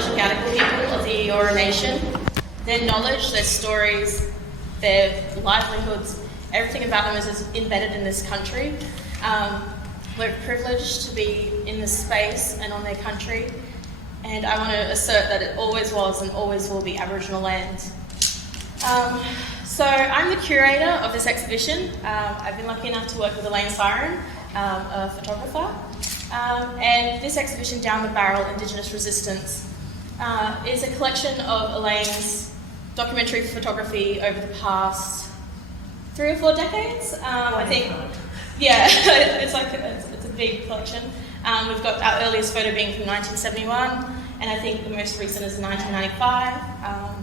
acknowledge the Gadigal people of the Eora Nation. Their knowledge, their stories, their livelihoods, everything about them is embedded in this country. We're privileged to be in this space and on their country, and I want to assert that it always was and always will be Aboriginal land. So I'm the curator of this exhibition. I've been lucky enough to work with Elaine Syron, a photographer, and this exhibition, Down the Barrel, Indigenous Resistance, is a collection of Elaine's documentary photography over the past 3 or 4 decades, I think. Yeah, it's a big collection. We've got our earliest photo being from 1971, and I think the most recent is 1995.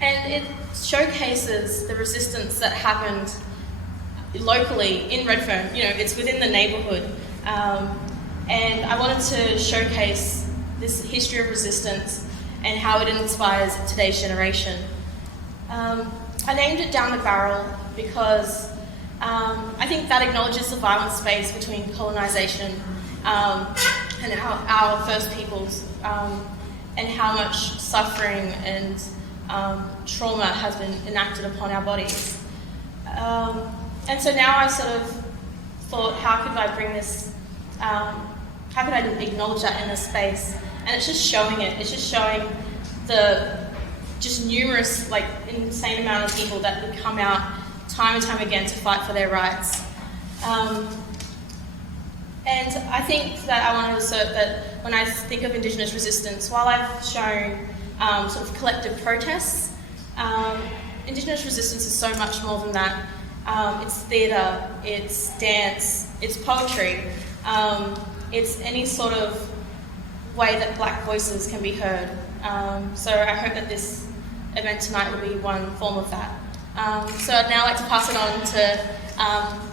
And it showcases the resistance that happened locally in Redfern. You know, it's within the neighbourhood. And I wanted to showcase this history of resistance and how it inspires today's generation. I named it Down the Barrel because I think that acknowledges the violent space between colonisation and our First Peoples, and how much suffering and trauma has been enacted upon our bodies. And so now I sort of thought, how could I bring this, how could I acknowledge that in this space? And it's just showing it. It's just showing the just numerous, like, insane amount of people that would come out time and time again to fight for their rights. And I think that I want to assert that when I think of Indigenous resistance, while I've shown sort of collective protests, Indigenous resistance is so much more than that. It's theatre, it's dance, it's poetry, it's any sort of way that Black voices can be heard. So I hope that this event tonight will be one form of that. So I'd now like to pass it on to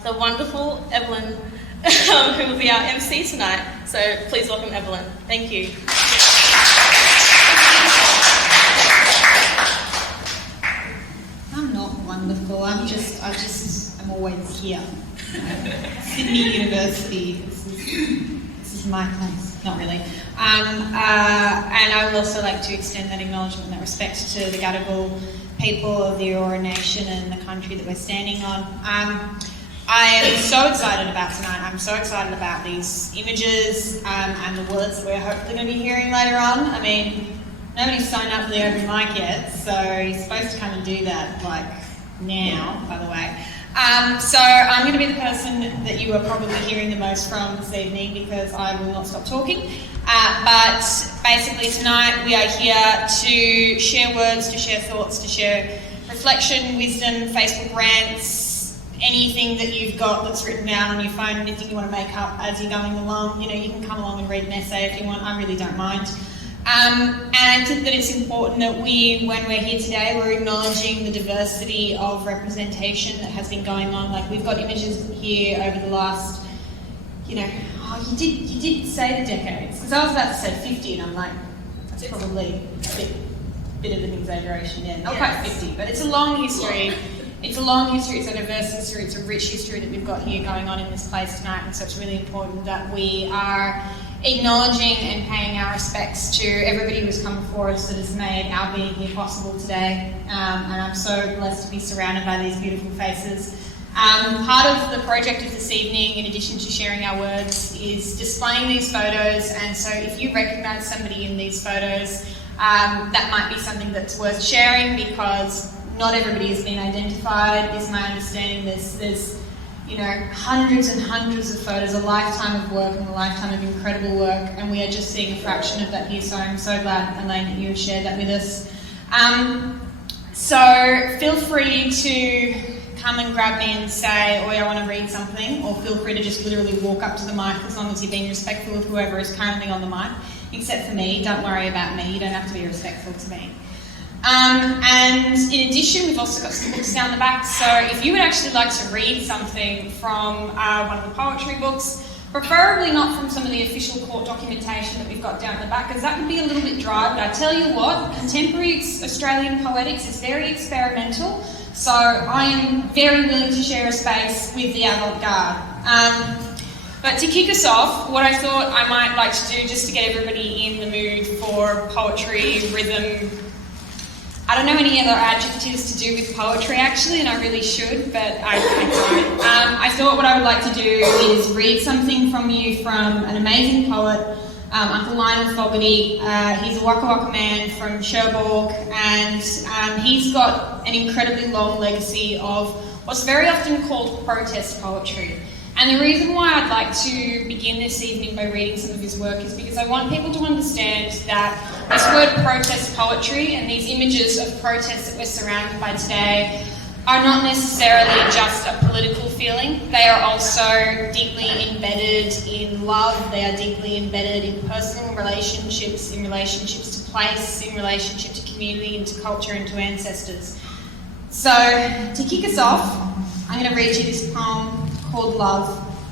the wonderful Evelyn, who will be our MC tonight. So please welcome Evelyn. Thank you. I'm not wonderful. I'm always here. Sydney University. This is my place. Not really. And I would also like to extend that acknowledgement and that respect to the Gadigal people of the Eora Nation and the country that we're standing on. I am so excited about tonight. I'm so excited about these images and the words that we're hopefully going to be hearing later on. I mean, nobody's signed up for the open mic yet, so you're supposed to come and do that, like, now, by the way. So I'm going to be the person that you are probably hearing the most from this evening because I will not stop talking. But basically tonight we are here to share words, to share thoughts, to share reflection, wisdom, Facebook rants, anything that you've got that's written down on your phone, anything you want to make up as you're going along. You know, you can come along and read an essay if you want. I really don't mind. And I think that it's important that when we're here today, we're acknowledging the diversity of representation that has been going on. Like, we've got images here over the last, you know, you did say the decades, because I was about to say 50, and I'm like, that's probably a bit of an exaggeration, yeah, not quite 50, but it's a long history. It's a long history, it's a diverse history, it's a rich history that we've got here going on in this place tonight, and so it's really important that we are acknowledging and paying our respects to everybody who's come before us that has made our being here possible today. And I'm so blessed to be surrounded by these beautiful faces. Part of the project of this evening, in addition to sharing our words, is displaying these photos. And so if you recognise somebody in these photos, that might be something that's worth sharing, because not everybody has been identified, is my understanding. There's you know, hundreds and hundreds of photos, a lifetime of work and a lifetime of incredible work, and we are just seeing a fraction of that here, so I'm so glad, Elaine, that you have shared that with us. So feel free to come and grab me and say, "Oi, I want to read something," or feel free to just literally walk up to the mic, as long as you're being respectful of whoever is currently on the mic, except for me. Don't worry about me, you don't have to be respectful to me. And in addition, we've also got some books down the back, so if you would actually like to read something from one of the poetry books, preferably not from some of the official court documentation that we've got down the back, because that would be a little bit dry, but I tell you what, contemporary Australian poetics is very experimental, so I am very willing to share a space with the avant-garde. But to kick us off, what I thought I might like to do, just to get everybody in the mood for poetry, rhythm. I don't know any other adjectives to do with poetry actually, and I really should, but I don't. I thought what I would like to do is read something from you from an amazing poet, Uncle Lionel Fogarty. He's a Waka Waka man from Cherbourg, and he's got an incredibly long legacy of what's very often called protest poetry. And the reason why I'd like to begin this evening by reading some of his work is because I want people to understand that this word protest poetry and these images of protest that we're surrounded by today are not necessarily just a political feeling. They are also deeply embedded in love. They are deeply embedded in personal relationships, in relationships to place, in relationship to community, and to culture, and to ancestors. So, to kick us off, I'm going to read you this poem called Love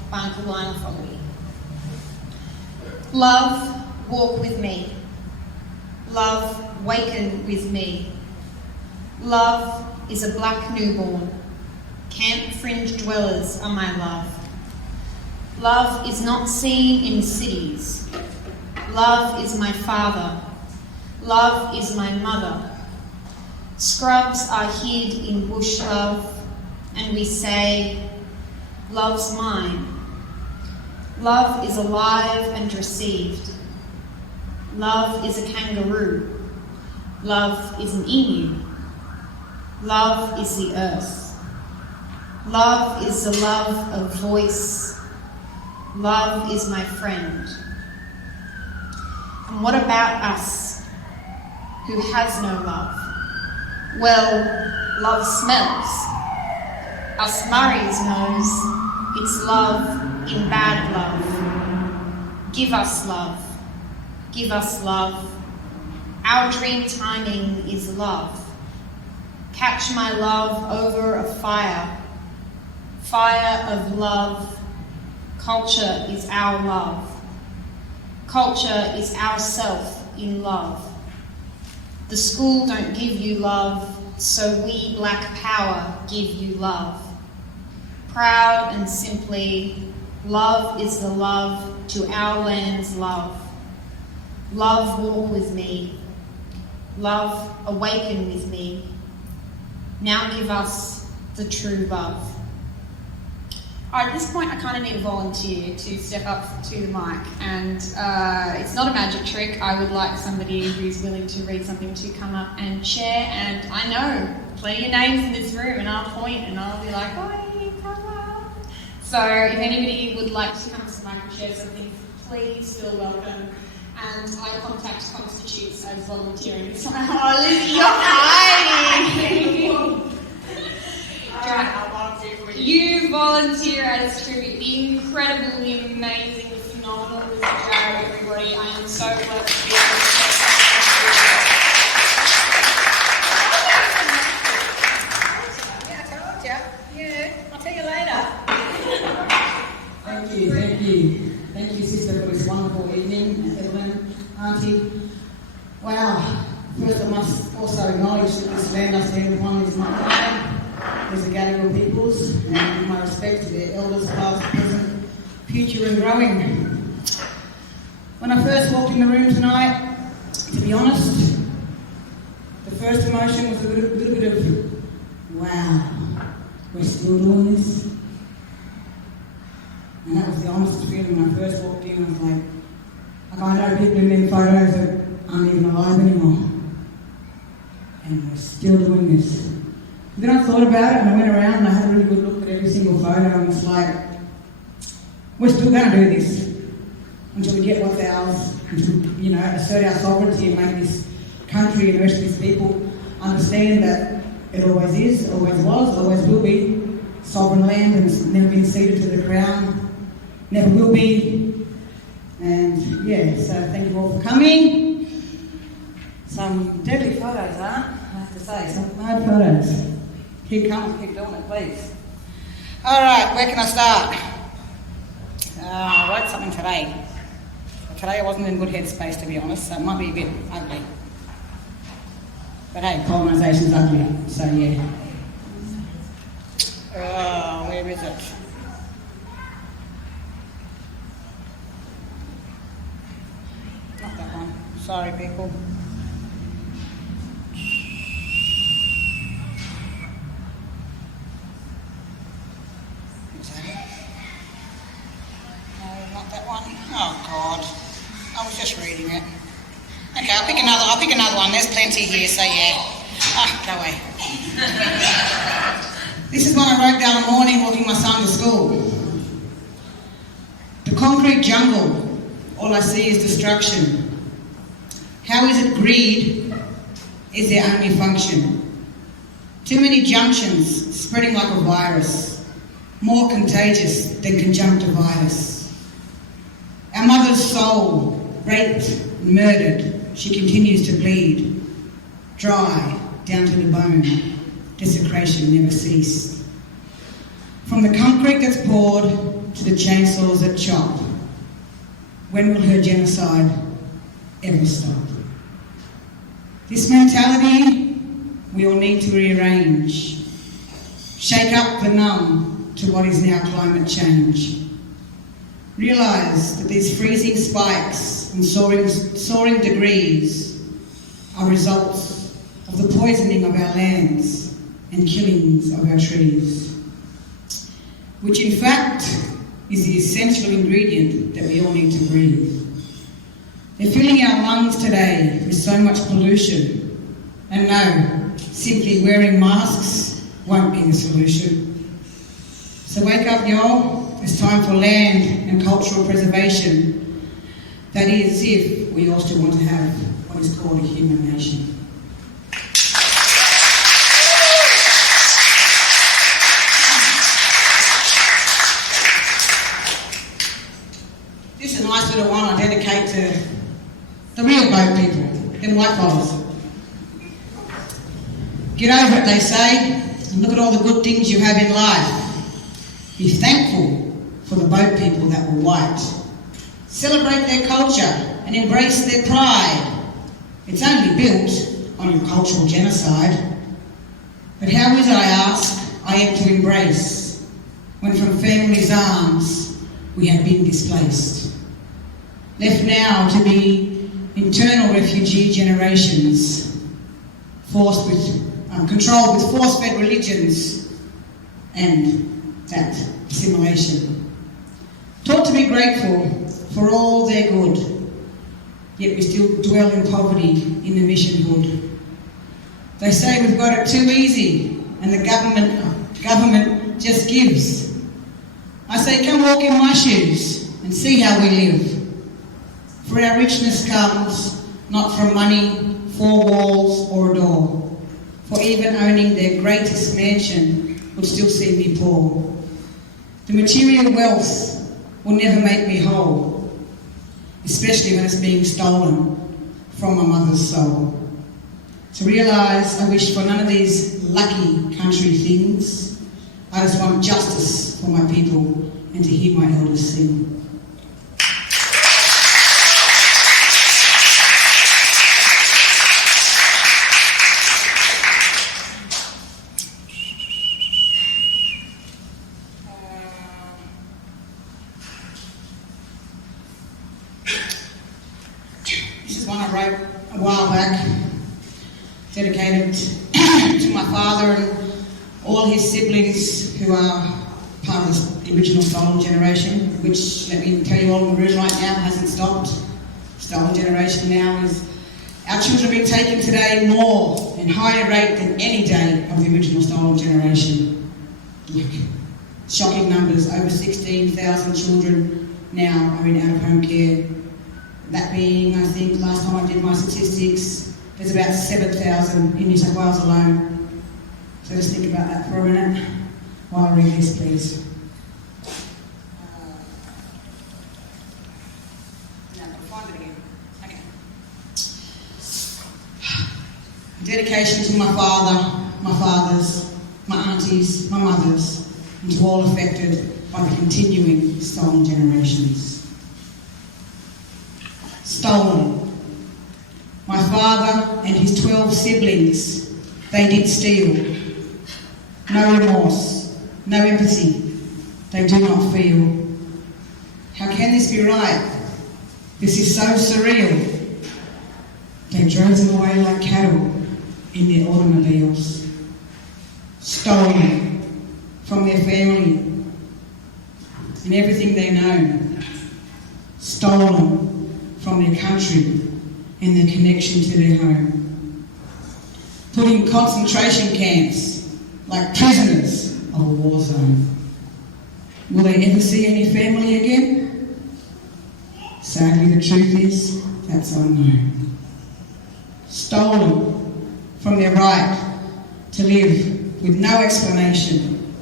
by Uncle Lionel Fogarty. Love, walk with me. Love, waken with me. Love is a black newborn. Camp fringe dwellers are my love. Love is not seen in cities. Love is my father. Love is my mother. Scrubs are hid in bush love, and we say, love's mine. Love is alive and received. Love is a kangaroo. Love is an emu. Love is the earth. Love is the love of voice. Love is my friend. And what about us who has no love? Well, love smells. Us Murrays knows it's love in bad love. Give us love. Give us love. Our dream timing is love. Catch my love over a fire. Fire of love. Culture is our love. Culture is ourself in love. The school don't give you love, so we, black power, give you love. Proud and simply, love is the love to our land's love. Love, walk with me. Love, awaken with me. Now give us the true love. Alright, at this point I kind of need a volunteer to step up to the mic, and it's not a magic trick. I would like somebody who's willing to read something to come up and share, and I know plenty of names in this room, and I'll point and I'll be like, "Oi, come up." So if anybody would like to come to the mic and share something, please feel welcome. And eye contact constitutes as volunteering. It's like, oh, Lizzie, you're hiding. I'll volunteer for you. You volunteer as tribute. The incredible, the amazing, the phenomenal Lizzie Jarrett, everybody. I am so blessed to be able to Yeah, I told you. Yeah, I'll tell you later. Thank you. Thank you, sister, for this wonderful evening. Evelyn, Auntie. Wow. First, I must also acknowledge that this land I stand upon is my home. There's a Gadigal peoples, and with my respect to their elders, past, present, future, and growing. When I first walked in the room tonight, to be honest, the first emotion was a little bit of, wow, we're still doing this? And that was the honest feeling when I first walked in. I was like, I know people in their photos that aren't even alive anymore. And we're still doing this. Then I thought about it and I went around and I had a really good look at every single photo, and it's like, we're still going to do this until we get what's ours, until, assert our sovereignty and make this country and the rest of these people understand that it always is, always was, always will be sovereign land and it's never been ceded to the Crown. Never will be. And yeah, so thank you all for coming. Some deadly photos, I have to say, some hard photos. Keep coming, keep doing it, please. Alright, where can I start? I wrote something today. Today I wasn't in good headspace, to be honest, so it might be a bit ugly. But hey, colonisation's ugly, so yeah. Where is it? Sorry, people. Is that it? No, not that one. Oh God, I was just reading it. Okay, I'll pick another one. There's plenty here, so yeah. Go away. This is one I wrote down in the morning walking my son to school. The concrete jungle, all I see is destruction. How is it greed is their only function? Too many junctions spreading like a virus, more contagious than conjunctivitis. Our mother's soul, raped and murdered, she continues to bleed, dry down to the bone, desecration never ceased. From the concrete that's poured to the chainsaws that chop, when will her genocide ever stop? This mentality we all need to rearrange, shake up the numb to what is now climate change. Realise that these freezing spikes and soaring degrees are results of the poisoning of our lands and killings of our trees, which in fact is the essential ingredient that we all need to breathe. They're filling our lungs today with so much pollution, and no, simply wearing masks won't be the solution. So wake up, y'all. It's time for land and cultural preservation. That is, if we all still want to have what is called a human nation. This is a nice little one I dedicate to the real boat people, them white fellas. Get over it, they say, and look at all the good things you have in life. Be thankful for the boat people that were white. Celebrate their culture and embrace their pride. It's only built on your cultural genocide. But how is it, I ask, I am to embrace, when from family's arms we have been displaced? Left now to be internal refugee generations, controlled with force-fed religions and that assimilation. Taught to be grateful for all their good, yet we still dwell in poverty in the mission hood. They say we've got it too easy and the government just gives. I say come walk in my shoes and see how we live. For our richness comes not from money, 4 walls or a door. For even owning their greatest mansion would still see me poor. The material wealth will never make me whole, especially when it's being stolen from my mother's soul. To realise I wish for none of these lucky country things. I just want justice for my people and to hear my elders sing. Dedicated to my father and all his siblings who are part of the original stolen generation, which, let me tell you all in the room right now, hasn't stopped. Stolen generation now is, our children are being taken today more and higher rate than any day of the original stolen generation. Shocking numbers, over 16,000 children now are in out-of-home care. That being, I think, last time I did my statistics, there's about 7,000 in New South Wales alone. So just think about that for a minute while I read this, please. Now I've got to find it again. Okay. Dedication to my father, my fathers, my aunties, my mothers, and to all affected by the continuing stolen generations. Stolen. My father and his 12 siblings, they did steal. No remorse, no empathy, they do not feel. How can this be right? This is so surreal. They drove them away like cattle in their automobiles, stolen from their family and everything they know, stolen from their country and their connection to their home, put in concentration camps like prisoners of a war zone. Will they ever see any family again? Sadly, the truth is, that's unknown. Stolen from their right to live with no explanation.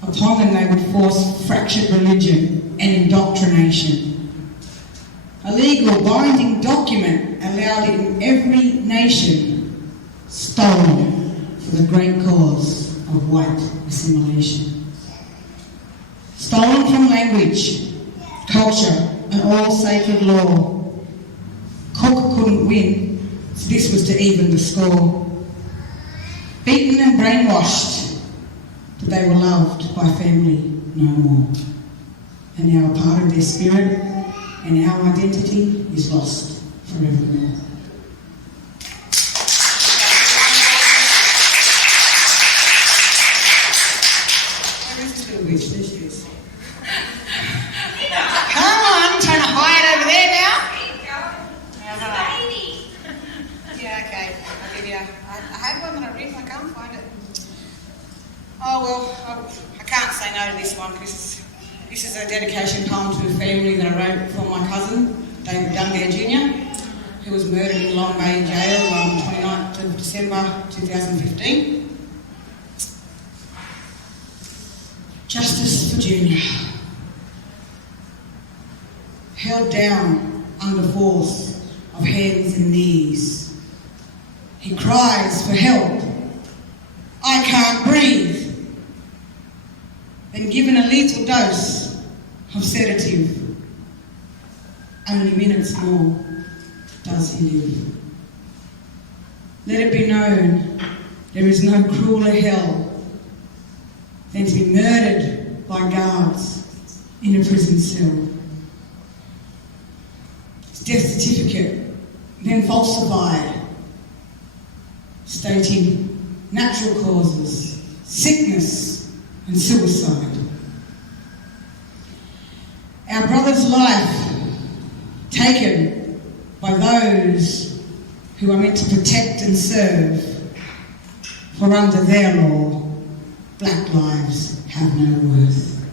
Upon them they would force fractured religion and indoctrination. A legal binding document allowed in every nation, stolen for the great cause of white assimilation. Stolen from language, culture and all sacred law. Cook couldn't win, so this was to even the score. Beaten and brainwashed, but they were loved by family no more. And now a part of their spirit and our identity is lost forevermore. Where is the little witch? There she is. Come on, trying to hide over there now. Yeah, okay. I'll give you. I had one that I read, I can't find it. Oh well, I can't say no to this one because this is a dedication poem to a family that I wrote for my cousin, David Dungar Jr., who was murdered in Long Bay Jail on the 29th of December 2015. Justice for Junior. Held down under force of hands and knees. He cries for help. I can't breathe. Then given a lethal dose of sedative. Only minutes more does he live. Let it be known there is no crueler hell than to be murdered by guards in a prison cell. His death certificate then falsified, stating natural causes, sickness and suicide. Our brother's life taken by those who are meant to protect and serve, for under their law, black lives have no worth.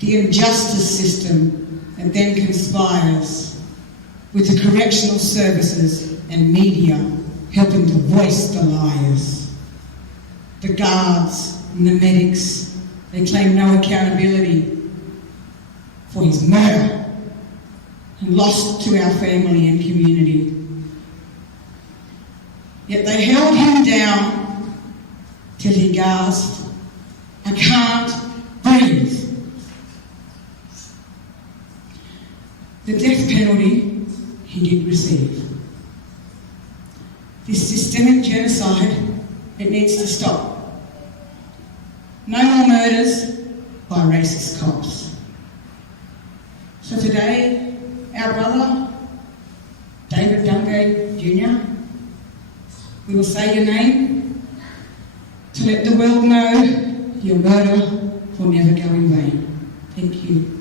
The injustice system that then conspires with the correctional services and media helping to voice the liars. The guards and the medics, they claim no accountability for his murder and loss to our family and community. Yet they held him down till he gasped, I can't breathe. The death penalty he did receive. This systemic genocide, it needs to stop. No more murders by racist cops. So today, our brother, David Dungar Jr., we will say your name to let the world know your murder will never go in vain. Thank you.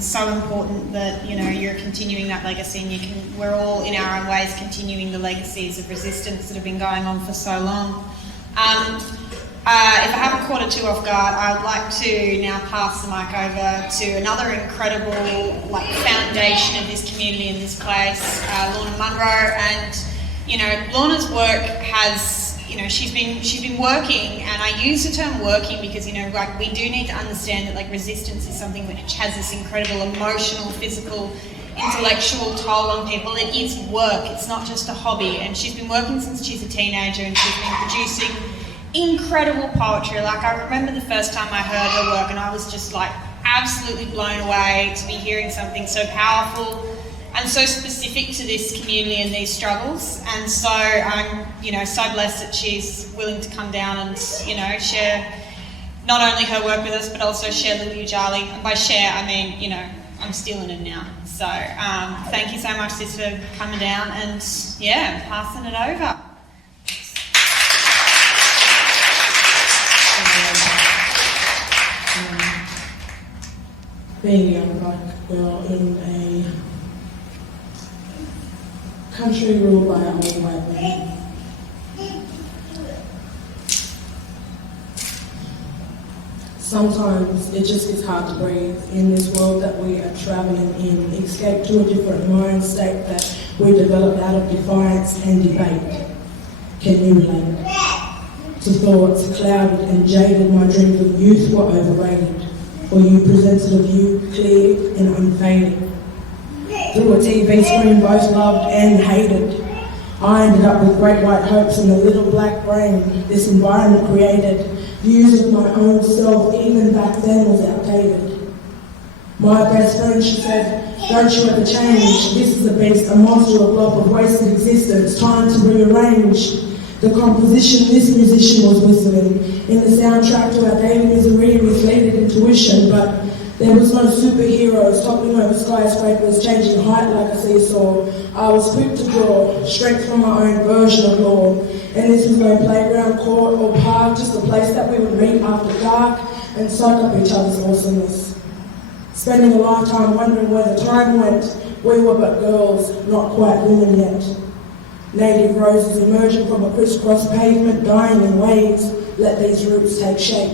So important that you're continuing that legacy, and we're all in our own ways continuing the legacies of resistance that have been going on for so long. If I haven't caught it too off guard, I would like to now pass the mic over to another incredible foundation of this community in this place, Lorna Munro. And Lorna's work has she's been working, and I use the term working because we do need to understand that resistance is something which has this incredible emotional, physical, intellectual toll on people. It is work, it's not just a hobby, and she's been working since she's a teenager, and she's been producing incredible poetry. Like, I remember the first time I heard her work and I was just like absolutely blown away to be hearing something so powerful and so specific to this community and these struggles. And so I'm, so blessed that she's willing to come down and, share not only her work with us, but also share Little Ujali. And by share, I mean, I'm stealing it now. So thank you so much, sis, for coming down and, passing it over. Being a young black girl in a country ruled by an old white man. Sometimes it just gets hard to breathe in this world that we are travelling in, escape to a different mind state that we develop out of defiance and debate. Can you relate? To thoughts clouded and jaded, my dreams of youth were overrated. For you presented a view clear and unfading. Through a TV screen both loved and hated. I ended up with great white hopes and a little black brain. This environment created views of my own self, even back then, was outdated. My best friend, she said, don't you ever change. This is a beast, a monster, a blob of wasted existence. Time to rearrange. The composition this musician was whistling in the soundtrack to our daily misery misleaded intuition, but there was no superheroes toppling over skyscrapers, changing height like a seesaw. I was quick to draw strength from my own version of law, and this was no playground, court or park, just a place that we would meet after dark and soak up each other's awesomeness. Spending a lifetime wondering where the time went, we were but girls, not quite women yet. Native roses emerging from a crisscross pavement, dying in waves, let these roots take shape.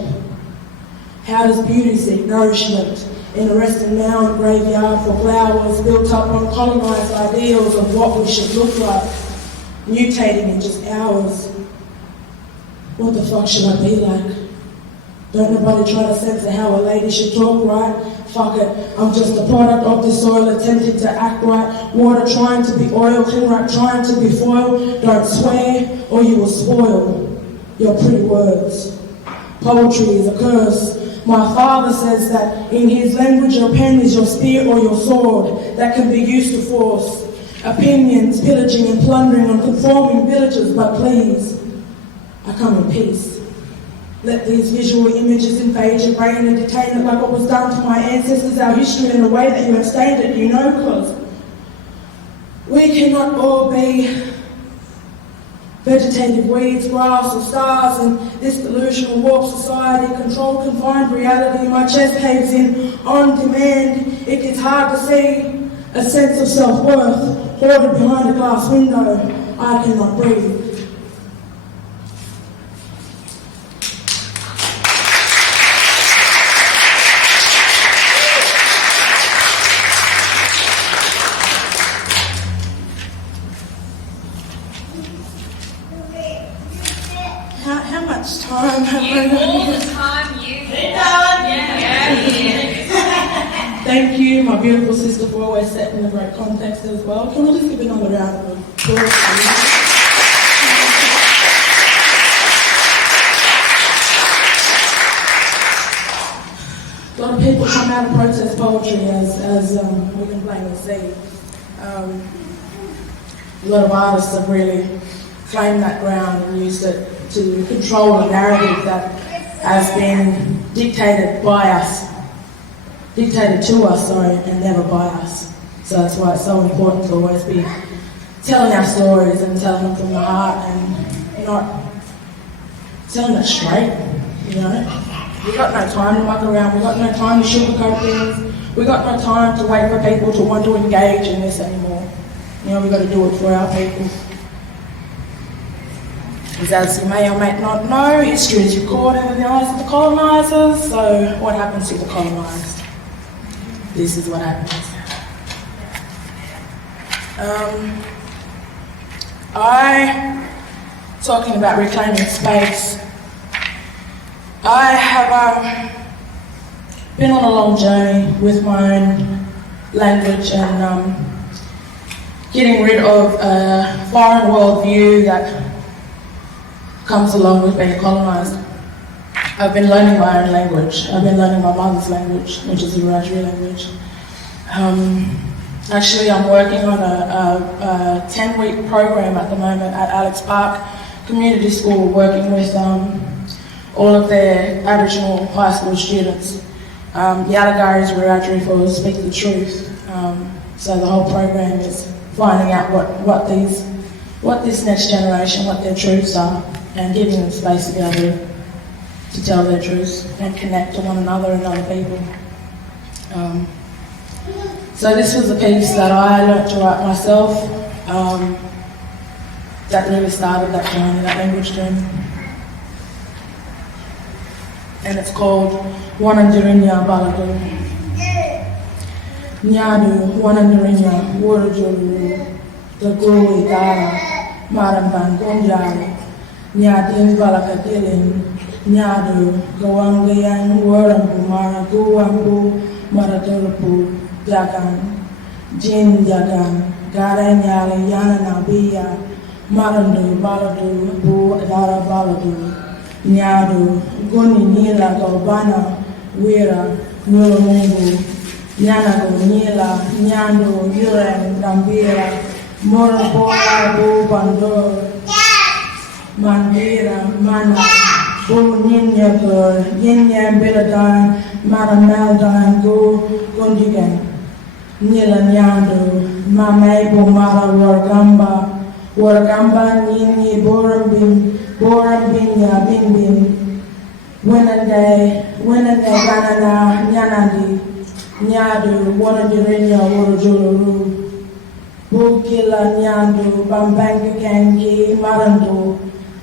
How does beauty seek nourishment in a resting mound graveyard for flowers built up on colonised ideals of what we should look like, mutating in just hours? What the fuck should I be like? Don't nobody try to censor how a lady should talk, right? Fuck it, I'm just a product of the soil attempting to act right. Water trying to be oil, clean right trying to be foil. Don't swear or you will spoil your pretty words. Poetry is a curse. My father says that in his language your pen is your spear or your sword that can be used to force opinions, pillaging and plundering on conforming villages, but please, I come in peace. Let these visual images invade your brain and detain it like what was done to my ancestors, our history in a way that you have stained it, because we cannot all be vegetative weeds, grass or stars in this delusional warped society, controlled, confined reality. My chest caves in on demand. It gets hard to see a sense of self-worth hoarded behind a glass window. I cannot breathe. All the time you Thank you, my beautiful sister, for always setting a great context as well. Can we just give another round of applause? A lot of people come out of protest poetry, as we can plainly see. A lot of artists have really claimed that ground and used it to control a narrative that has been dictated to us, and never by us. So that's why it's so important to always be telling our stories and telling them from the heart and not telling it straight, We've got no time to muck around, we've got no time to sugarcoat things, we've got no time to wait for people to want to engage in this anymore. We've got to do it for our people. Because as you may or may not know, history is recorded in the eyes of the colonisers, so what happens to the colonised? This is what happens. Talking about reclaiming space, I have been on a long journey with my own language and getting rid of a foreign world view that comes along with being colonised. I've been learning my own language. I've been learning my mother's language, which is the Wiradjuri language. Actually, I'm working on a 10-week program at the moment at Alex Park Community School, working with all of their Aboriginal high school students. Yalagari is Wiradjuri for Speak the Truth. So the whole program is finding out what this next generation, what their truths are, and giving them space to be able to tell their truths and connect to one another and other people. So this was a piece that I learnt to write myself, that really started that journey, that language journey. And it's called Wanandirinya Baladu. Nyadu Wanandirinya Wurujuru, the Guru Dara, Maramban Bundjalung, Nyadin Balakadilin, Nyadu, Gawangayan, Warambu, Mara, Guambu, Maradurapu, Jagan, Jin Jagan, Garanyali, Yana Nabia, Marandu, Baladu, Bu, Dara Baladu, Nyadu, Guni Nila, Gobana, Wira, Nulamungu, Nyanago, Nila, Nyandu, Yuran, Gambira, Morabora, Bu, Bandur, Mandira, Mana, Bu, Ninya Girl, Yinya, Biladan, Marameldan, Go, Gundigan, Nila Nyandu, Mamebo, Mara, Wargamba, Nini, Borambin, Borambinya, Bimbin, Winande, Ganana, Nyanadi, Nyadu, Wanadirinya, Wurujuru, Bukila, Nyandu, Bambangi, Gangi, Marandu,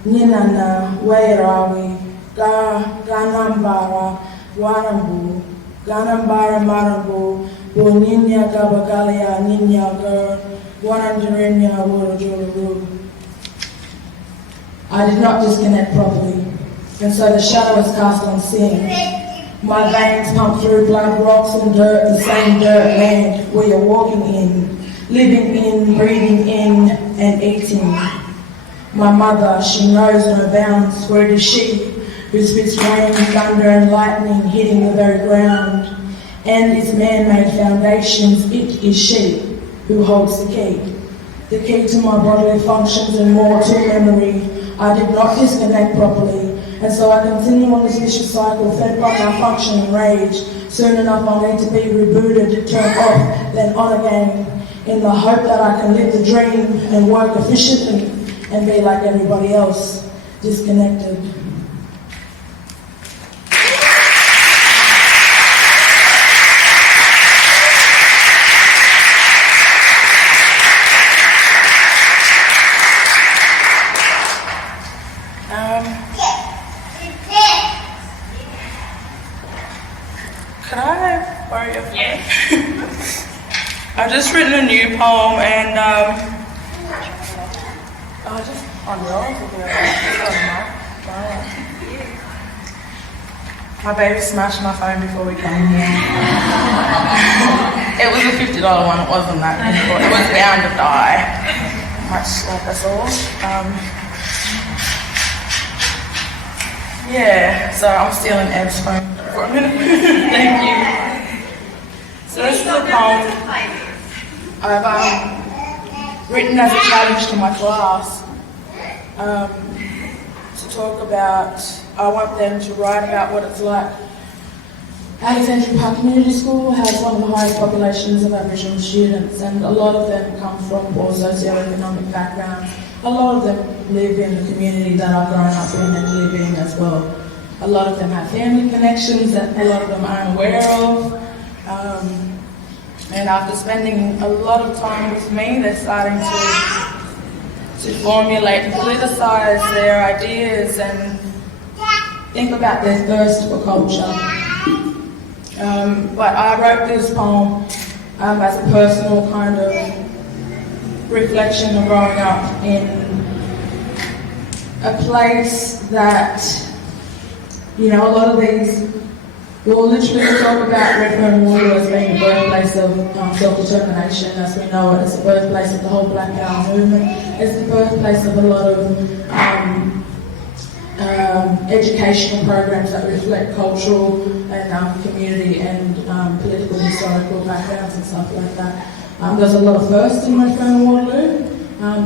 Ninana, Wairawi, Ganambara, Warambu, Ganambara, Marambu, Buninya, Gabagalia, Ninya, Girl, Wanadirinya, Wurujuru. I did not disconnect properly, and so the shadow was cast on sin. My veins pump through blood, rocks and dirt, the same dirt land where you're walking in, living in, breathing in, and eating. My mother, she knows no bounds, for it is she who spits rain, thunder and lightning hitting the very ground. And its man-made foundations, it is she who holds the key to my bodily functions and more to memory. I did not disconnect properly, and so I continue on this vicious cycle, fed by my function and rage. Soon enough I'll need to be rebooted, turned off, then on again, in the hope that I can live the dream and work efficiently and be like everybody else, disconnected. Could I borrow your phone? Yeah. I've just written a new poem and just on yours or my baby smashed my phone before we came here. It was a $50 one, it wasn't that difficult. It was bound to die, much like us all. Yeah, so I'm stealing Ev's phone for a minute. Thank you. So this is a poem I've written as a challenge to my class to talk about. I want them to write about what it's like. Alexandria Park Community School has one of the highest populations of Aboriginal students, and a lot of them come from poor socioeconomic backgrounds. A lot of them live in the community that I've grown up in and live in as well. A lot of them have family connections that a lot of them aren't aware of. And after spending a lot of time with me, they're starting to formulate and politicize their ideas and think about their thirst for culture. But I wrote this poem as a personal kind of reflection of growing up in a place that, you know, a lot of these will literally talk about Redfern Water as being the birthplace of self-determination as we know it. It's the birthplace of the whole Black Power movement. It's the birthplace of a lot of educational programs that reflect cultural and community and political and historical backgrounds and stuff like that. There's a lot of firsts in Redfern and Waterloo.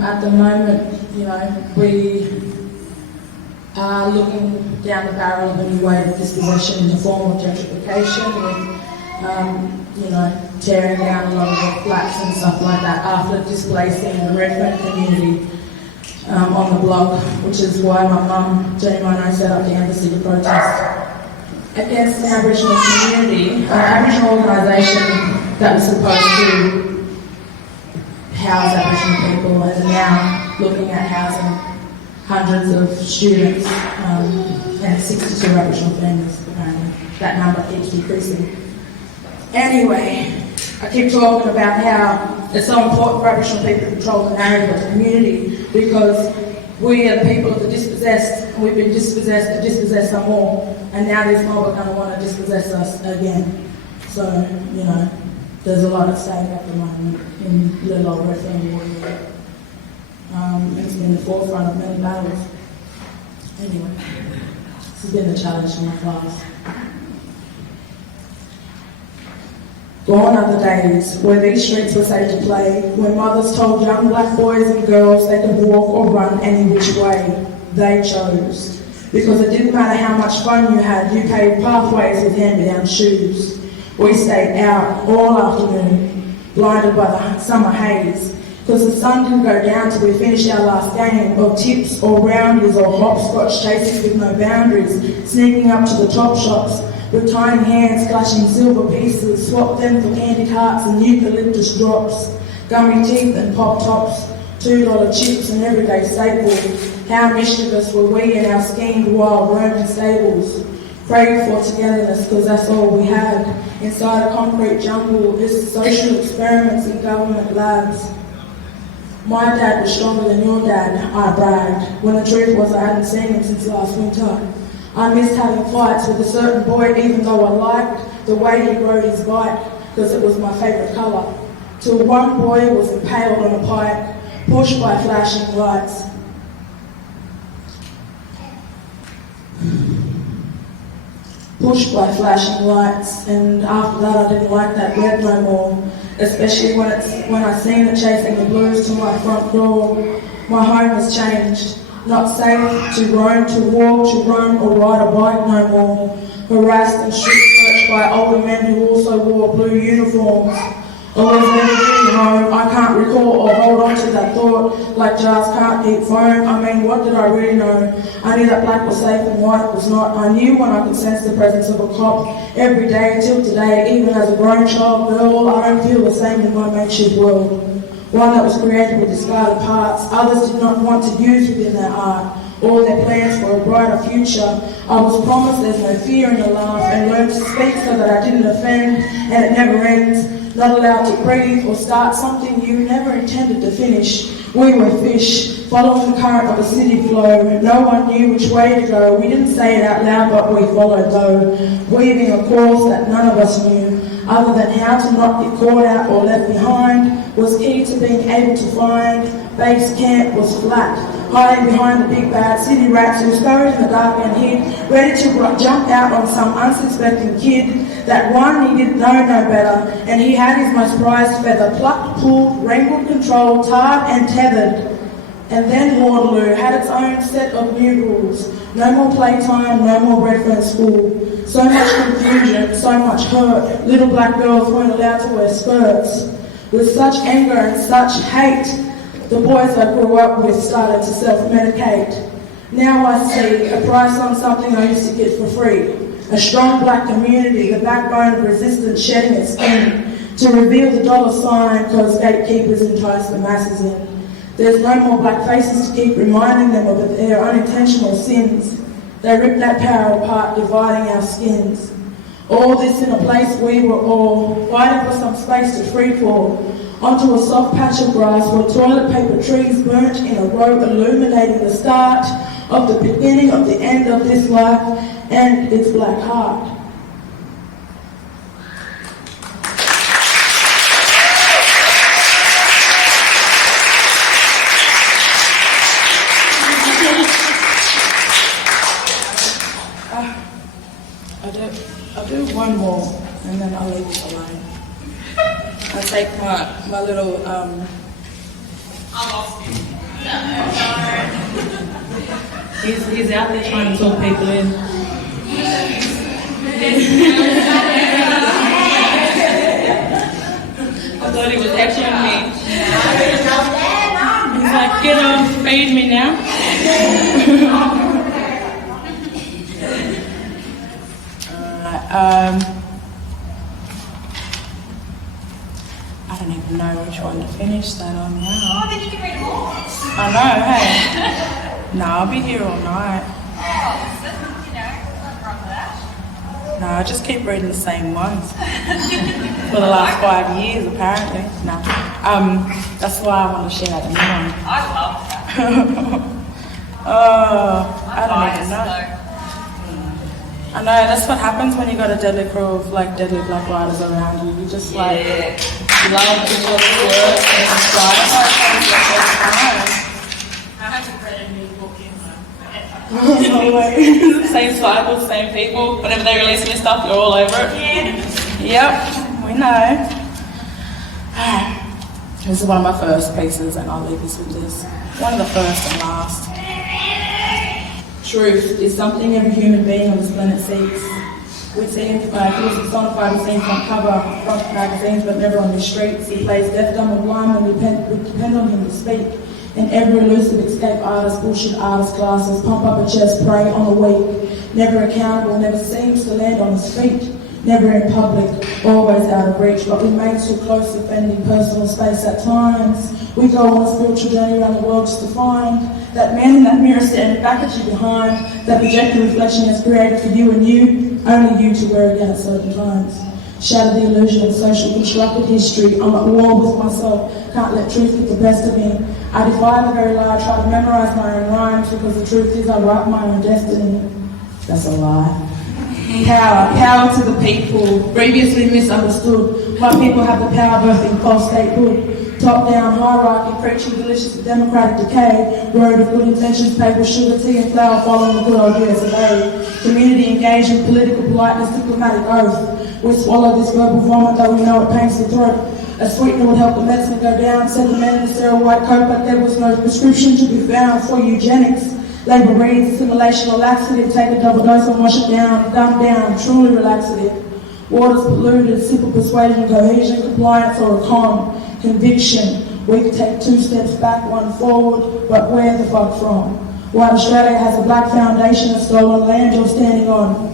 At the moment, we are looking down the barrel of a new wave of dispossession in the form of gentrification with, tearing down a lot of the flats and stuff like that after displacing the Redfern community on the block, which is why my mum, Jenny Mono, set up the embassy to protest against the Aboriginal community, an Aboriginal organisation that was supposed to house Aboriginal people and are now looking at housing hundreds of students and 62 Aboriginal families apparently. That number keeps decreasing. Anyway, I keep talking about how it's so important for Aboriginal people to control the narrative of the community because we are the people of the dispossessed, and we've been dispossessed and dispossessed some more, and now these mob are going to want to dispossess us again. So, there's a lot at stake at the moment in little old Redfern Waterloo. It's been the forefront of many battles. Anyway, this has been the challenge for my class. Gone are the days where these streets were safe to play, when mothers told young black boys and girls they could walk or run any which way they chose. Because it didn't matter how much fun you had, you paved pathways with hand-me-down shoes. We stayed out all afternoon, blinded by the summer haze, because the sun didn't go down till we finished our last game of tips or roundies or hopscotch chases with no boundaries, sneaking up to the top shops with tiny hands clutching silver pieces, swap them for candy tarts and eucalyptus drops, gummy teeth and pop tops, $2 chips and everyday staples. How mischievous were we in our schemed wild Roman stables, praying for togetherness because that's all we had. Inside a concrete jungle, this social experiments in government labs. My dad was stronger than your dad, I bragged, when the truth was I hadn't seen him since last winter. I missed having fights with a certain boy even though I liked the way he rode his bike because it was my favourite colour. Till one boy was impaled on a pike, pushed by flashing lights. And after that I didn't like that red no more, especially when I seen it chasing the blues to my front door. My home has changed. Not safe to roam, to walk, to run or ride a bike no more. Harassed and strip searched by older men who also wore blue uniforms. Always been really home. I can't recall or hold on to that thought like jars can't keep foam. I mean, what did I really know? I knew that black was safe and white was not. I knew when I could sense the presence of a cop every day till today, even as a grown child girl, I don't feel the same in my makeshift world. One that was created with discarded parts, others did not want to use within their art, or their plans for a brighter future. I was promised there's no fear in your laugh, and learned to speak so that I didn't offend, and it never ends. Not allowed to breathe or start something you never intended to finish. We were fish, following the current of a city flow. No one knew which way to go. We didn't say it out loud, but we followed though, weaving a course that none of us knew. Other than how to not get caught out or left behind, was key to being able to find. Base camp was flat, hiding behind the big bad city rats who scurried in the dark and hid, ready to jump out on some unsuspecting kid. That one he didn't know no better, and he had his most prized feather plucked, pulled, wrangled, controlled, tarred and tethered. And then Waterloo had its own set of new rules. No more playtime, no more Redfern school. So much confusion, so much hurt. Little black girls weren't allowed to wear skirts. With such anger and such hate, the boys I grew up with started to self-medicate. Now I see a price on something I used to get for free. A strong black community, the backbone of resistance shedding its skin to reveal the dollar sign because gatekeepers entice the masses in. There's no more black faces to keep reminding them of their unintentional sins. They rip that power apart, dividing our skins. All this in a place we were all fighting for some space to free fall, onto a soft patch of grass where toilet paper trees burnt in a row, illuminating the start of the beginning of the end of this life and its black heart. I'll do one more, and then I'll leave it alone. I'll take my little, He's out there trying to talk people in. I thought he was heckling me. He's like, get off, feed me now. I don't even know which one to finish that on now. Oh, then you can read more. I know, hey. No, I'll be here all night. Oh, so, you know, nothing wrong with that. No, I just keep reading the same ones for the last 5 years, apparently. No, that's why I want to share that new one. I love that. Oh, I don't even know. I know, that's what happens when you got a deadly crew of like deadly black writers around you. You just like love to look work and inspire. I haven't read a new book in forever. Same cycle, same people. Whenever they release new stuff, you're all over it. Yeah. Yep, we know. This is one of my first pieces, and I'll leave this with this. One of the first and last. Truth is something every human being on this planet seeks. We see him feels personified, we see him front cover, front magazines, but never on the streets. He plays deaf, dumb, and blind, and we depend on him to speak. And every elusive escape artist, bullshit artist classes, pump up a chest, prey on the weak. Never accountable, never seems to land on his feet. Never in public, always out of reach, but remain too close, defending personal space at times. We go on a spiritual journey around the world just to find that man in that mirror standing back at you behind, that projected reflection is created for you and you, only you to wear again at certain times. Shatter the illusion of social constructed history. I'm at war with myself, can't let truth get the best of me. I defy the very lie, try to memorize my own rhymes, because the truth is I write my own destiny. That's a lie. Power to the people, previously misunderstood. Why people have the power birthing false statehood. Top-down hierarchy, preaching delicious democratic decay. Road of good intentions, paper, sugar, tea and flour, following the good old USA. Community engagement, political politeness, diplomatic oath. We swallow this verbal vomit, though we know it pains the throat. A sweetener would help the medicine go down. Send the man in a sterile white coat, but there was no prescription to be found for eugenics. Labour reads, assimilation or laxative, take a double dose and wash it down, dumb down, truly relaxative. Water's polluted, simple persuasion, cohesion, compliance or a con, conviction. We could take 2 steps back, 1 forward, but where the fuck from? White Australia has a black foundation of stolen land you're standing on.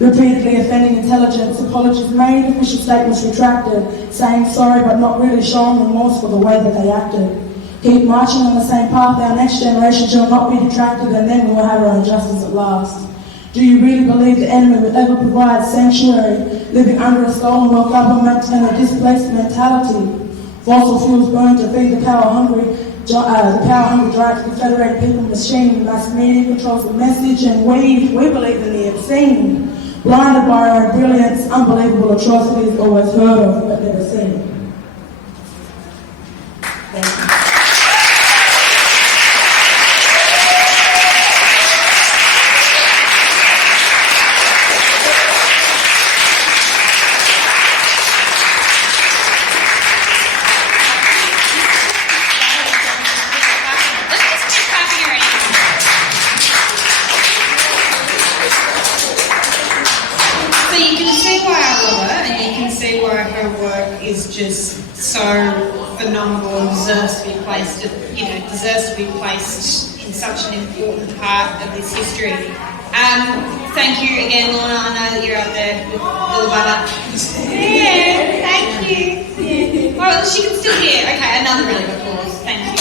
Repeatedly offending intelligence, apologies made, official statements retracted, saying sorry but not really showing remorse for the way that they acted. Keep marching on the same path, our next generation shall not be detracted, and then we will have our own justice at last. Do you really believe the enemy will ever provide sanctuary, living under a stolen world government and a displaced mentality? Fossil fuels burn to feed the power-hungry giant confederated people machine. Mass media controls the message, and we believe in the obscene. Blinded by our own brilliance, unbelievable atrocities always heard of but never seen. Thank you. Just so phenomenal and deserves to be placed in such an important part of this history. Thank you again, Lorna. I know that you're up there with Little Bubba. Yeah, thank you. Well, she can still hear. Okay, another round of applause. Thank you.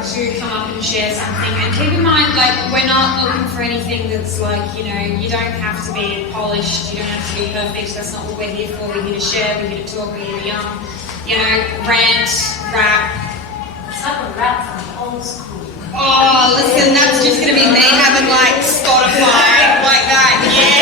To come up and share something, and keep in mind, like, we're not looking for anything that's like, you know, you don't have to be polished, you don't have to be perfect. That's not what we're here for. We're here to share, we're here to talk, we're here to rant, rap. It's like a rap from old school. Oh, listen, that's just gonna be me having like Spotify like that. Yeah.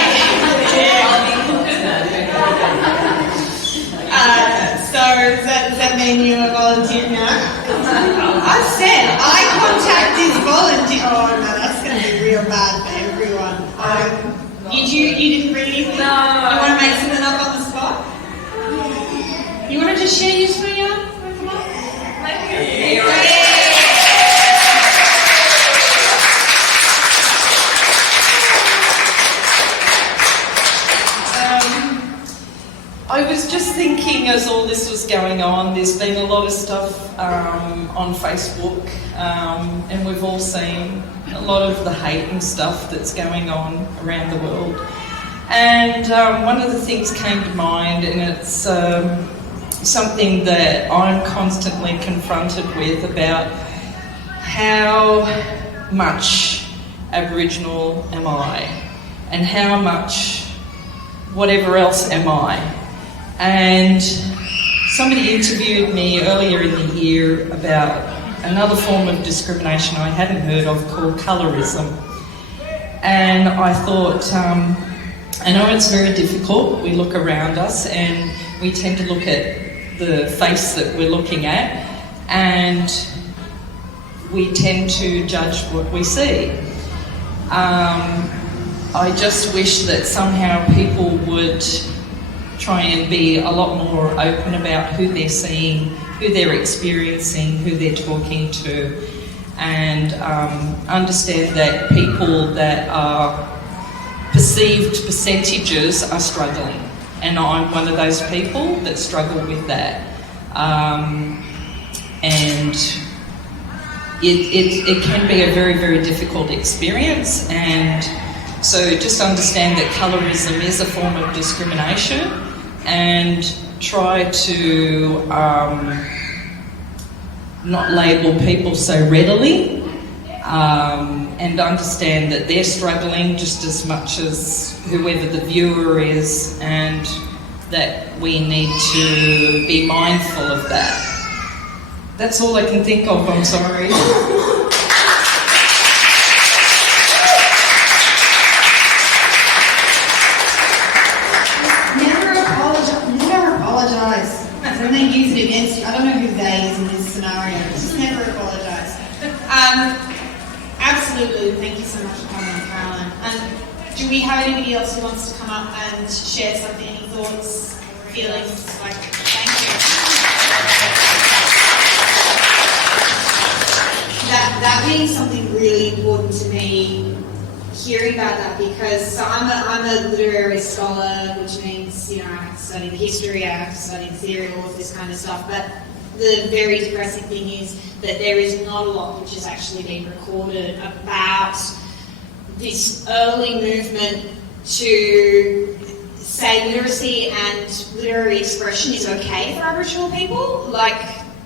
You didn't bring anything? No. You want to make something up on the spot? You want to just share your screen up? Come on. I was just thinking as all this was going on, there's been a lot of stuff on Facebook, and we've all seen a lot of the hate and stuff that's going on around the world. And one of the things came to mind, and it's something that I'm constantly confronted with about how much Aboriginal am I, and how much whatever else am I. And somebody interviewed me earlier in the year about another form of discrimination I hadn't heard of called colorism. And I thought, I know it's very difficult. We look around us and we tend to look at the face that we're looking at, and we tend to judge what we see. I just wish that somehow people would try and be a lot more open about who they're seeing, who they're experiencing, who they're talking to, and understand that people that are perceived percentages are struggling. And I'm one of those people that struggle with that. And it can be a very, very difficult experience. And so just understand that colorism is a form of discrimination, and try to not label people so readily, and understand that they're struggling just as much as whoever the viewer is, and that we need to be mindful of that. That's all I can think of, I'm sorry. Never apologise. When they use it against you, I don't know who they is in this scenario. Just never apologise. Absolutely. Thank you so much for coming on, Caroline. And do we have anybody else who wants to come up and share something? Any thoughts, feelings? Thank you. That means something really important to me, hearing about that, because so I'm a literary scholar, which means, I have to study the history, I have to study the theory, all of this kind of stuff. But the very depressing thing is that there is not a lot which has actually been recorded about this early movement to say literacy and literary expression is okay for Aboriginal people.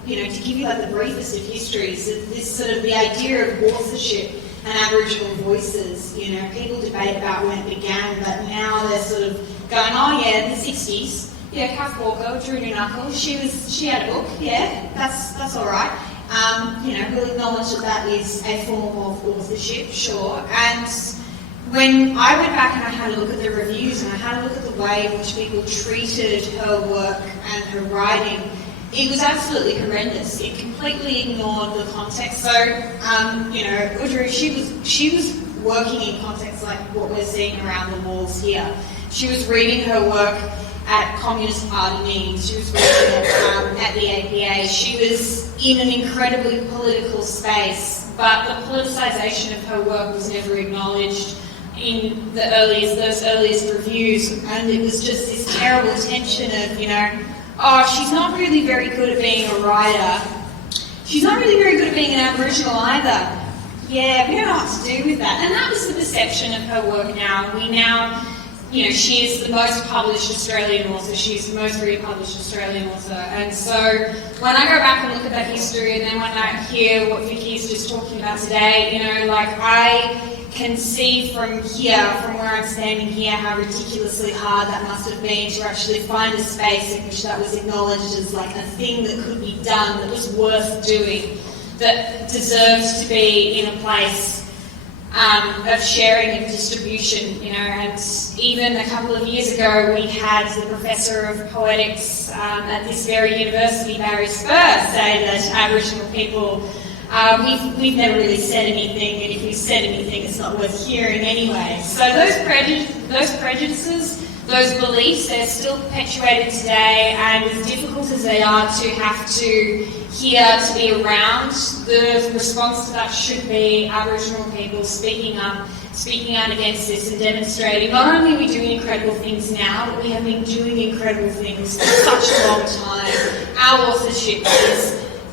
To give you the briefest of histories, this sort of the idea of authorship and Aboriginal voices, people debate about when it began, but now they're sort of going, oh yeah, the 60s, yeah, Kath Walker, Drew Knuckles, she had a book, yeah, that's all right. We'll acknowledge that is a form of authorship, sure. And when I went back and I had a look at the reviews and I had a look at the way in which people treated her work and her writing, it was absolutely horrendous. It completely ignored the context. So, Udru, she was working in contexts like what we're seeing around the walls here. She was reading her work at Communist Party meetings. She was reading it at the APA. She was in an incredibly political space, but the politicisation of her work was never acknowledged in those earliest reviews, and it was just this terrible tension of, oh, she's not really very good at being a writer. She's not really very good at being an Aboriginal either. Yeah, we don't know what to do with that. And that was the perception of her work now. We now, she is the most published Australian author. She's the most republished Australian author. And so when I go back and look at that history, and then when I hear what Vicky's just talking about today, I can see from here, from where I'm standing here, how ridiculously hard that must have been to actually find a space in which that was acknowledged as a thing that could be done, that was worth doing, that deserves to be in a place of sharing and distribution, and even a couple of years ago we had the Professor of Poetics at this very university, Barry Spur, say that Aboriginal people we've never really said anything, and if we said anything, it's not worth hearing anyway. So those prejudices, those beliefs, they're still perpetuated today, and as difficult as they are to have to hear, to be around, the response to that should be Aboriginal people speaking out against this and demonstrating not only are we doing incredible things now, but we have been doing incredible things for such a long time. Our authorship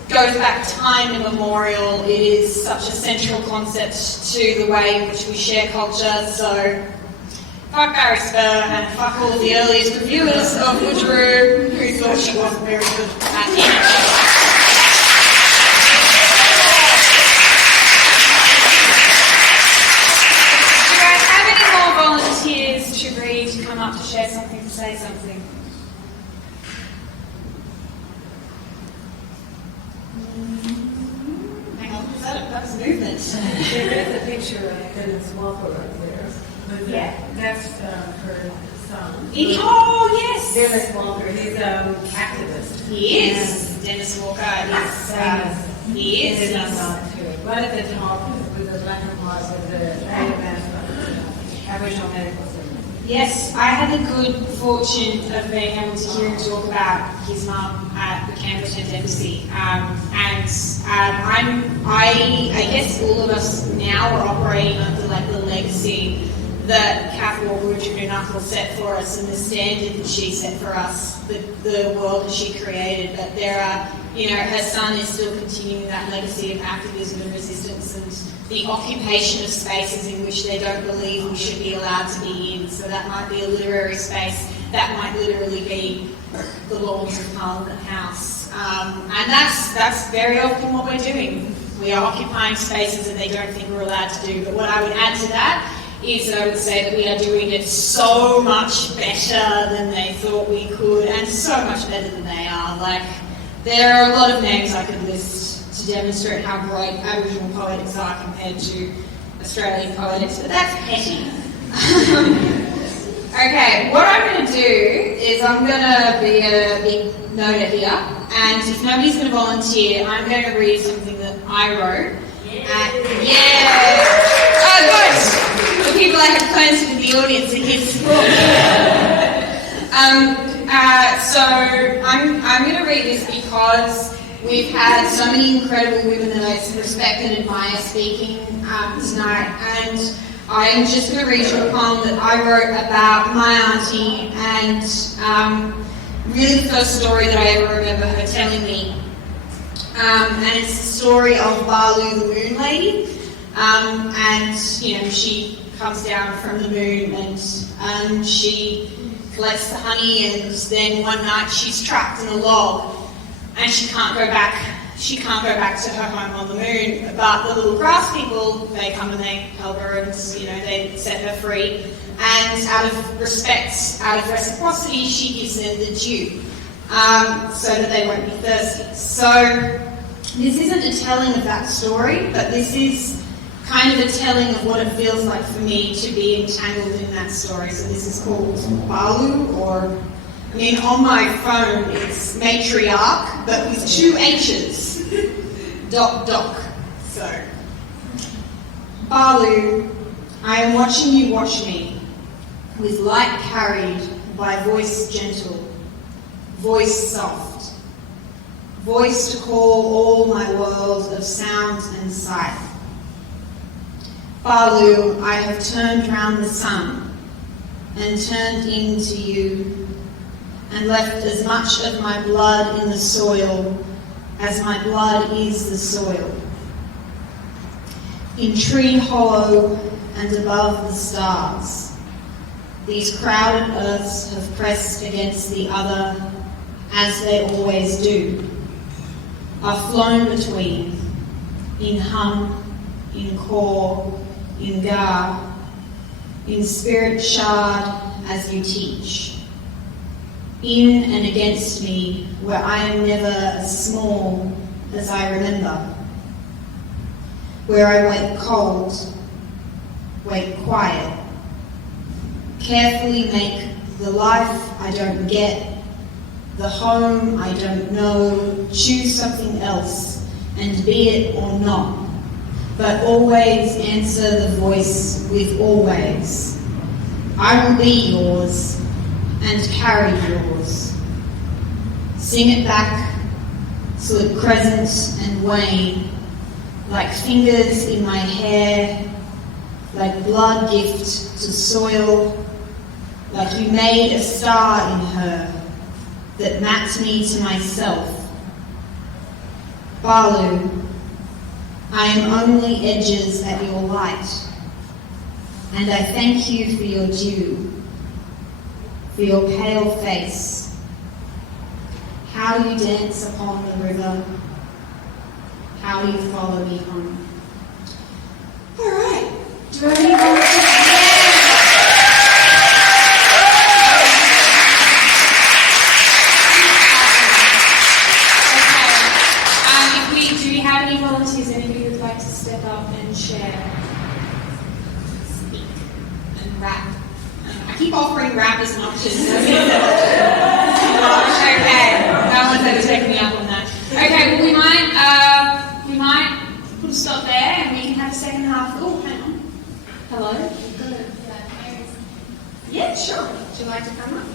goes back time immemorial. It is such a central concept to the way in which we share culture. So fuck Barry Spur and fuck all of the earliest reviewers of Woodrow who thought she wasn't very good at anything. Volunteers to read, to come up to share something, to say something. Hang on, that's movement. There is a picture of Dennis Walker right there. Yeah. That's her son. Oh, yes! Dennis Walker, he's an activist. He is. Dennis Walker he is. Right at the top with the black and white with the Aboriginal Medical Center. Yes, I had the good fortune of being able to hear him talk about his mum at the Canberra Embassy, I guess all of us now are operating under like the legacy that Kath Walker set for us and the standard that she set for us, the world that she created. But there are, her son is still continuing that legacy of activism and resistance and the occupation of spaces in which they don't believe we should be allowed to be in. So that might be a literary space, that might literally be the lawns of Parliament House. And that's very often what we're doing. We are occupying spaces that they don't think we're allowed to do. But what I would add to that is I would say that we are doing it so much better than they thought we could, and so much better than they are. Like, there are a lot of names I could list to demonstrate how great Aboriginal poetics are compared to Australian poetics, but that's petty. Okay, what I'm going to do is I'm going to be a big noter here, and if nobody's going to volunteer, I'm going to read something that I wrote. Oh, good! The people I have plans with the audience are here to support me. So I'm going to read this because we've had so many incredible women that I respect and admire speaking tonight, and I'm just going to read you a poem that I wrote about my auntie, and really the first story that I ever remember her telling me. And it's the story of Balu, the moon lady, and she comes down from the moon and she collects the honey, and then one night she's trapped in a log and she can't go back to her home on the moon. But the little grass people, they come and they help her, and they set her free, and out of respect, out of reciprocity, she gives them the dew so that they won't be thirsty. So this isn't a telling of that story, but this is kind of a telling of what it feels like for me to be entangled in that story. So this is called Balu, on my phone it's matriarch, but with 2 H's. ... So, Balu, I am watching you watch me, with light carried by voice gentle, voice soft, voice to call all my world of sound and sight. Balu, I have turned round the sun and turned into you, and left as much of my blood in the soil as my blood is the soil. In tree hollow and above the stars, these crowded earths have pressed against the other, as they always do, are flown between, in hum, in core, in gar, in spirit shard as you teach, in and against me where I am never as small as I remember, where I wait cold, wait quiet, carefully make the life I don't get, the home I don't know, choose something else, and be it or not, but always answer the voice with always. I will be yours and carry yours. Sing it back so it crescent and wane, like fingers in my hair, like blood gift to soil, like you made a star in her that mapped me to myself. Balu, I am only edges at your light, and I thank you for your dew, for your pale face, how you dance upon the river, how you follow me home. All right, do I have any volunteers? Do we have any volunteers? Anybody who would like to step up and share, speak, and rap? I keep offering rap as an option. Okay, no one's ever taken me up on that. Okay, well we might put a stop there, and we can have a second half. Oh, hang on. Hello. Yeah, sure. Would you like to come up?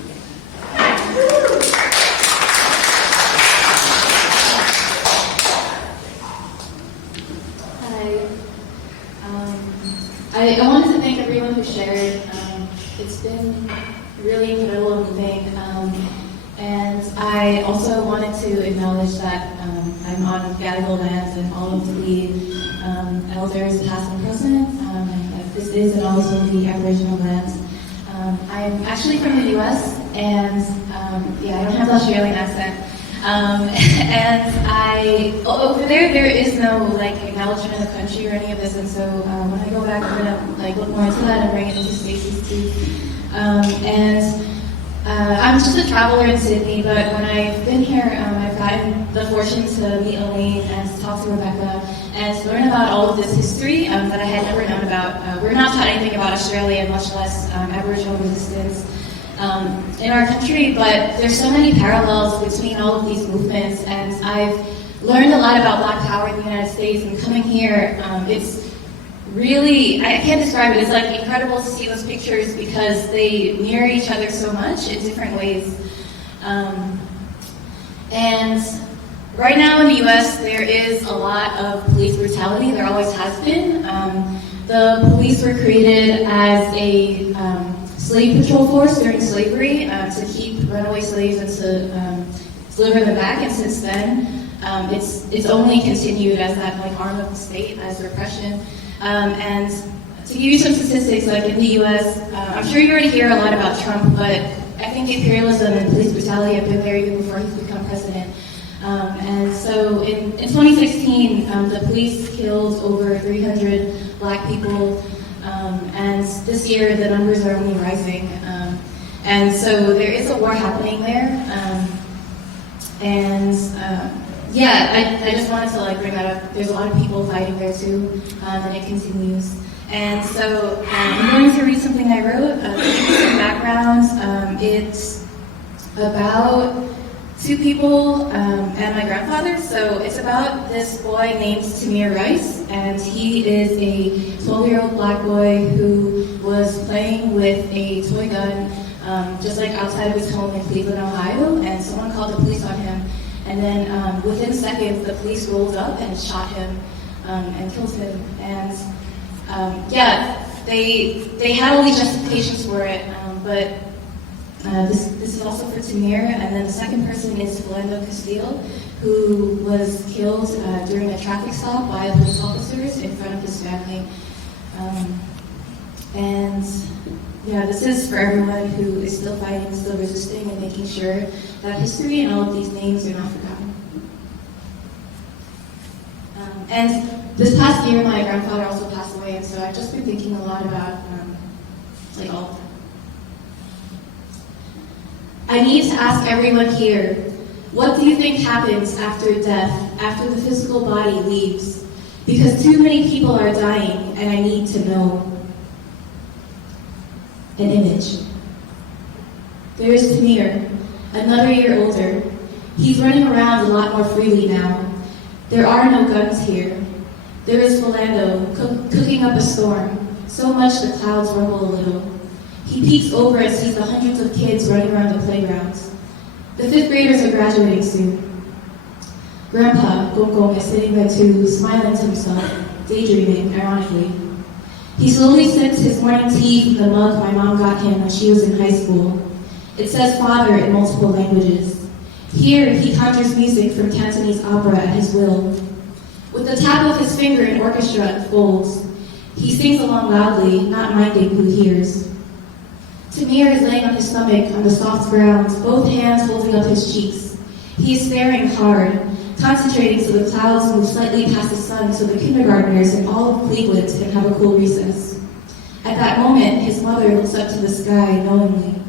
I wanted to thank everyone who shared. It's been really incredible and moving. And I also wanted to acknowledge that I'm on Gadigal lands and all of the elders, past and present. And that this is and always will be Aboriginal lands. I'm actually from the US, and yeah, I don't have the Australian accent. And over there is no like acknowledgement of the country or any of this, and so when I go back, I'm gonna like look more into that and bring it into spaces too. I'm just a traveler in Sydney, but when I've been here, I've gotten the fortune to meet Elaine and to talk to Rebecca and to learn about all of this history that I had never known about. We're not taught anything about Australia, much less Aboriginal resistance in our country, but there's so many parallels between all of these movements, and I've learned a lot about Black Power in the United States, and coming here, it's really, I can't describe it, it's like incredible to see those pictures because they mirror each other so much in different ways. And right now in the US, there is a lot of police brutality, there always has been. The police were created as a slave patrol force during slavery to keep runaway slaves and to deliver them back, and since then it's only continued as that like arm of the state, as repression. And to give you some statistics, like in the US, I'm sure you already hear a lot about Trump, but I think imperialism and police brutality have been there even before he's become president. And so in 2016, the police killed over 300 Black people. And this year the numbers are only rising, and so there is a war happening there, yeah, I just wanted to like bring that up. There's a lot of people fighting there too, and it continues. And so I'm going to read something I wrote. To give you some background, it's about two people and my grandfather. So it's about this boy named Tamir Rice, and he is a 12-year-old Black boy who was playing with a toy gun just like outside of his home in Cleveland, Ohio, and someone called the police on him. And then within seconds, the police rolled up and shot him and killed him. And yeah, they had all these justifications for it, but this is also for Tamir. And then the second person is Philando Castile, who was killed during a traffic stop by police officers in front of his family. And yeah, this is for everyone who is still fighting, still resisting, and making sure that history and all of these names are not forgotten. And this past year, my grandfather also passed away, and so I've just been thinking a lot about like all of them. I need to ask everyone here, what do you think happens after death, after the physical body leaves? Because too many people are dying, and I need to know. An image. There's Tamir, another year older. He's running around a lot more freely now. There are no guns here. There is Philando cooking up a storm, so much the clouds rumble a little. He peeks over and sees the hundreds of kids running around the playgrounds. The 5th graders are graduating soon. Grandpa, Gong, is sitting there too, smiling to himself, daydreaming, ironically. He slowly sips his morning tea from the mug my mom got him when she was in high school. It says father in multiple languages. Here, he conjures music from Cantonese opera at his will. With the tap of his finger, an orchestra unfolds. He sings along loudly, not minding who hears. Tamir is laying on his stomach on the soft ground, both hands holding up his cheeks. He is staring hard, concentrating so the clouds move slightly past the sun so the kindergartners in all of Cleveland can have a cool recess. At that moment, his mother looks up to the sky knowingly.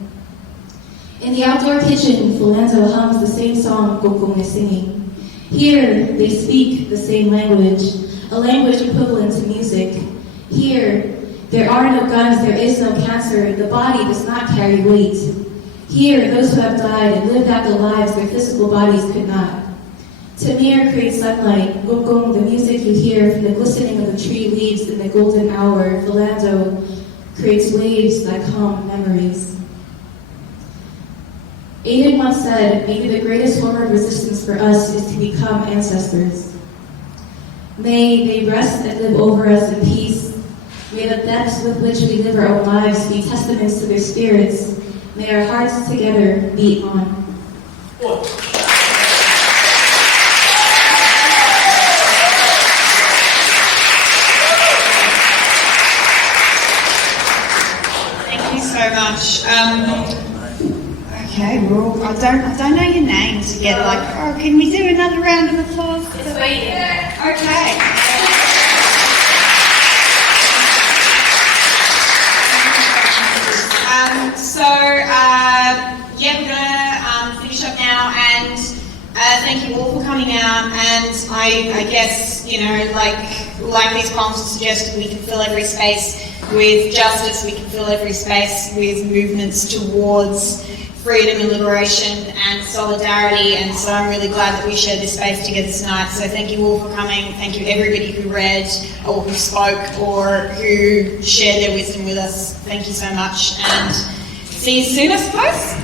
In the outdoor kitchen, Philando hums the same song Gong is singing. Here, they speak the same language, a language equivalent to music. Here, there are no guns, there is no cancer, the body does not carry weight. Here, those who have died and lived out the lives their physical bodies could not. Tamir creates sunlight, Gong, the music you hear from the glistening of the tree leaves in the golden hour. Philando creates waves that calm memories. Aiden once said, maybe the greatest form of resistance for us is to become ancestors. May they rest and live over us in peace. May the depths with which we live our own lives be testaments to their spirits. May our hearts together beat on. Thank you so much. Okay, we're all, I don't know your names together. Like, oh, can we do another round of applause? It's waiting. Okay. We're gonna finish up now, and thank you all for coming out. And I guess, you know, like these poems suggest, we can fill every space with justice. We can fill every space with movements towards freedom and liberation and solidarity, and so I'm really glad that we shared this space together tonight. So thank you all for coming. Thank you everybody who read or who spoke or who shared their wisdom with us. Thank you so much, and see you soon, I suppose.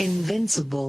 Invincible.